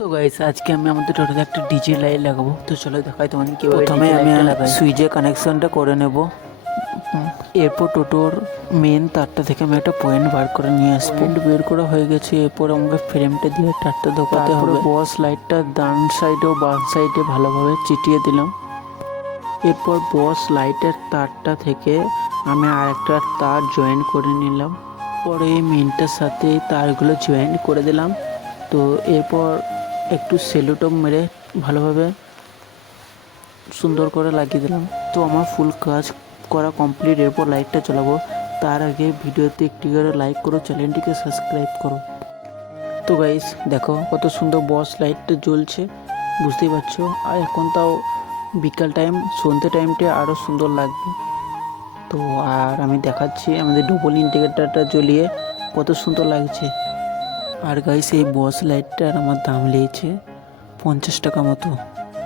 তো গাইস আজকে আমি আমাদের টোটালে একটা ডিজে লাইট লাগাবো। তো চলো দেখাই তোমাদের কি। প্রথমে আমি সুইচে কানেকশনটা করে নেব। এরপর টোটোর মেন তারটা থেকে আমি একটা পয়েন্ট বার করে নিয়ে আসবো। পয়েন্ট বের করা হয়ে গেছে। এরপর আমাকে ফ্রেমটা দিয়ে তারটা ঢোকাতে হবে। বস লাইটটা ডান সাইডে ও বাম সাইডে ভালোভাবে চিটিয়ে দিলাম। এরপর বস লাইটের তারটা থেকে আমি আরেকটা তার জয়েন করে নিলাম। পরে মেনটার সাথে তারগুলো জয়েন করে দিলাম। তো এরপর একটু সেলোটেপ মেরে ভালোভাবে সুন্দর করে লাগিয়ে দিলাম। তো আমার ফুল কাজ করা কমপ্লিট। এরপর লাইটটা জ্বালাবো। তার আগে ভিডিওতে একটি করে লাইক করো, চ্যানেলটিকে সাবস্ক্রাইব করো। তো গাইস দেখো কত সুন্দর বস লাইটটা জ্বলছে, বুঝতেই পারছো। আর এখন তাও বিকাল টাইম, সন্ধ্যে টাইমটা আরও সুন্দর লাগবে। তো আর আমি দেখাচ্ছি আমাদের ডবল ইন্ডিকেটারটা জ্বলিয়ে কত সুন্দর লাগছে। আর গাইস এই বস লাইটটার আমার দাম লেগেছে 50 টাকা মতো।